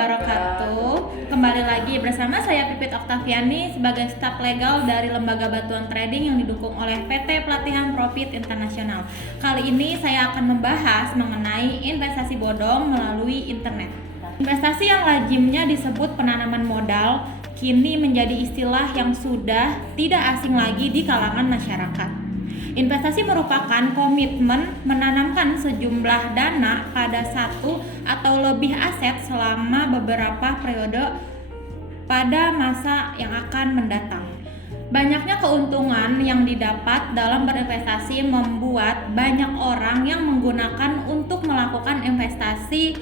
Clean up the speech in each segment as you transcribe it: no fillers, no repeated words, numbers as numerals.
wabarakatuh. Kembali lagi bersama saya Pipit Oktaviani sebagai staf legal dari Lembaga Batuan Trading yang didukung oleh PT Pelatihan Profit Internasional. Kali ini saya akan membahas mengenai investasi bodong melalui internet. Investasi yang lazimnya disebut penanaman modal kini menjadi istilah yang sudah tidak asing lagi di kalangan masyarakat. Investasi merupakan komitmen menanamkan sejumlah dana pada satu atau lebih aset selama beberapa periode pada masa yang akan mendatang. Banyaknya keuntungan yang didapat dalam berinvestasi membuat banyak orang yang menggunakan untuk melakukan investasi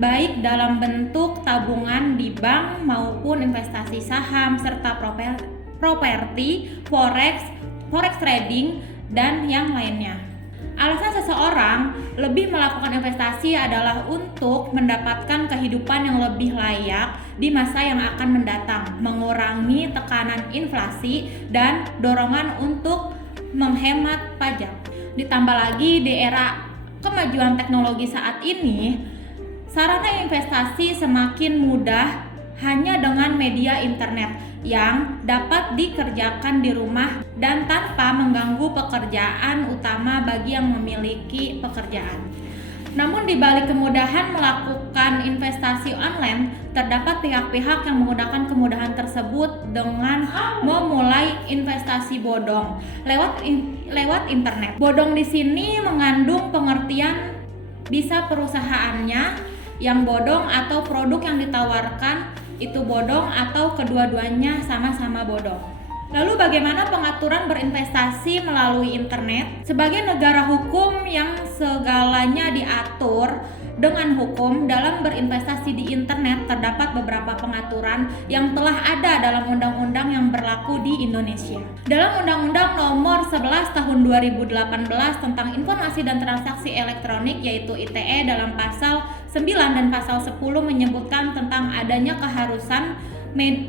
baik dalam bentuk tabungan di bank maupun investasi saham serta properti, forex trading, dan yang lainnya. Alasan seseorang lebih melakukan investasi adalah untuk mendapatkan kehidupan yang lebih layak di masa yang akan mendatang, mengurangi tekanan inflasi, dan dorongan untuk menghemat pajak. Ditambah lagi di era kemajuan teknologi saat ini, sarana investasi semakin mudah hanya dengan media internet yang dapat dikerjakan di rumah dan tanpa mengganggu pekerjaan utama bagi yang memiliki pekerjaan. Namun di balik kemudahan melakukan investasi online, terdapat pihak-pihak yang menggunakan kemudahan tersebut dengan memulai investasi bodong lewat internet. Bodong di sini mengandung pengertian bisa perusahaannya yang bodong atau produk yang ditawarkan itu bodong atau kedua-duanya sama-sama bodong. Lalu bagaimana pengaturan berinvestasi melalui internet? Sebagai negara hukum yang segalanya diatur dengan hukum, dalam berinvestasi di internet terdapat beberapa pengaturan yang telah ada dalam undang-undang yang berlaku di Indonesia. Dalam Undang-Undang Nomor 11 Tahun 2018 tentang Informasi dan Transaksi Elektronik yaitu ITE dalam pasal 9 dan pasal 10 menyebutkan tentang adanya keharusan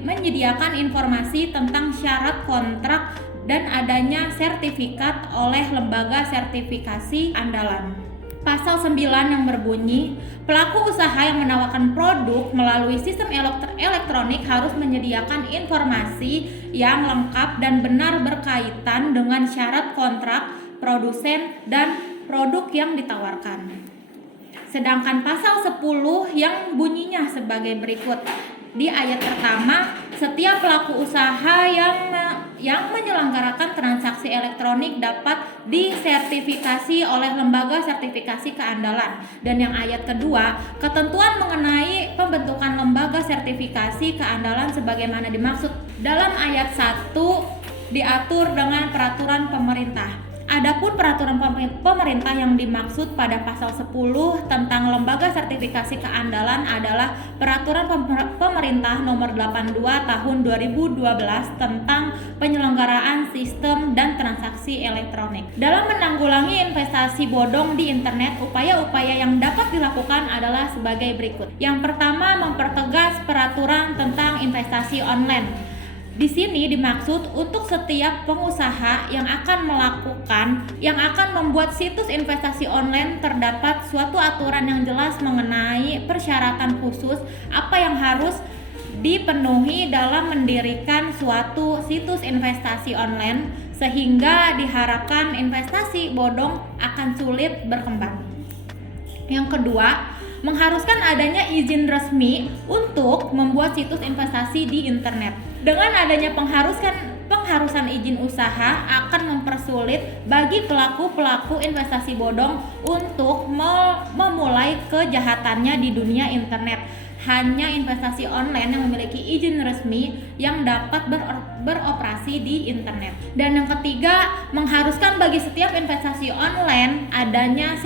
menyediakan informasi tentang syarat kontrak dan adanya sertifikat oleh lembaga sertifikasi andalan. Pasal 9 yang berbunyi, pelaku usaha yang menawarkan produk melalui sistem elektronik harus menyediakan informasi yang lengkap dan benar berkaitan dengan syarat kontrak, produsen, dan produk yang ditawarkan. Sedangkan pasal 10 yang bunyinya sebagai berikut. Di ayat pertama, setiap pelaku usaha yang menyelenggarakan transaksi elektronik dapat disertifikasi oleh lembaga sertifikasi keandalan. Dan yang ayat kedua, ketentuan mengenai pembentukan lembaga sertifikasi keandalan sebagaimana dimaksud dalam ayat 1 diatur dengan peraturan pemerintah. Adapun peraturan pemerintah yang dimaksud pada pasal 10 tentang lembaga sertifikasi keandalan adalah peraturan pemerintah nomor 82 tahun 2012 tentang penyelenggaraan sistem dan transaksi elektronik. Dalam menanggulangi investasi bodong di internet, upaya-upaya yang dapat dilakukan adalah sebagai berikut. Yang pertama, mempertegas peraturan tentang investasi online. Di sini dimaksud untuk setiap pengusaha yang akan membuat situs investasi online terdapat suatu aturan yang jelas mengenai persyaratan khusus apa yang harus dipenuhi dalam mendirikan suatu situs investasi online sehingga diharapkan investasi bodong akan sulit berkembang. Yang kedua, mengharuskan adanya izin resmi untuk membuat situs investasi di internet. Dengan adanya pengharusan izin usaha akan mempersulit bagi pelaku-pelaku investasi bodong untuk memulai kejahatannya di dunia internet. Hanya investasi online yang memiliki izin resmi yang dapat beroperasi di internet. Dan yang ketiga, mengharuskan bagi setiap investasi online adanya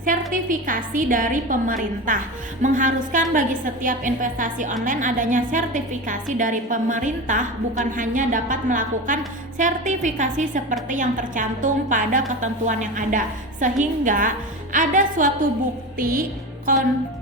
sertifikasi dari pemerintah. Mengharuskan bagi setiap investasi online adanya sertifikasi dari pemerintah, bukan hanya dapat melakukan sertifikasi seperti yang tercantum pada ketentuan yang ada, sehingga ada suatu bukti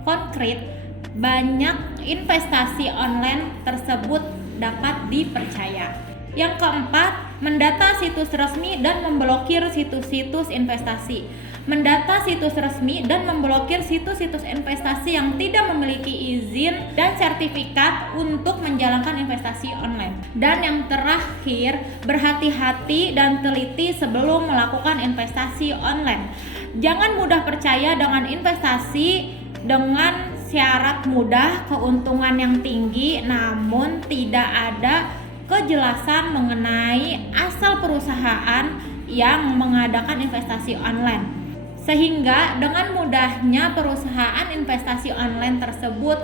konkret banyak investasi online tersebut dapat dipercaya. Yang keempat, mendata situs resmi dan memblokir situs-situs investasi. mendata situs resmi dan memblokir situs-situs investasi yang tidak memiliki izin dan sertifikat untuk menjalankan investasi online. Dan yang terakhir, berhati-hati dan teliti sebelum melakukan investasi online. Jangan mudah percaya dengan investasi dengan syarat mudah, keuntungan yang tinggi, namun tidak ada kejelasan mengenai asal perusahaan yang mengadakan investasi online, sehingga dengan mudahnya perusahaan investasi online tersebut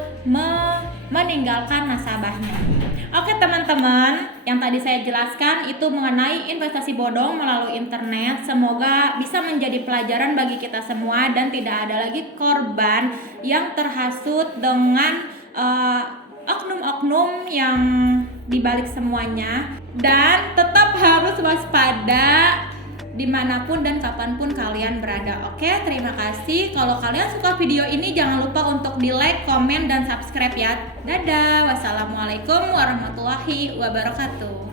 meninggalkan nasabahnya. Oke teman-teman, yang tadi saya jelaskan itu mengenai investasi bodong melalui internet. Semoga bisa menjadi pelajaran bagi kita semua dan tidak ada lagi korban yang terhasut dengan oknum-oknum yang dibalik semuanya. Dan tetap harus waspada dimanapun dan kapanpun kalian berada. Oke, terima kasih. Kalau kalian suka video ini jangan lupa untuk di like, komen, dan subscribe ya. Dadah, wassalamualaikum warahmatullahi wabarakatuh.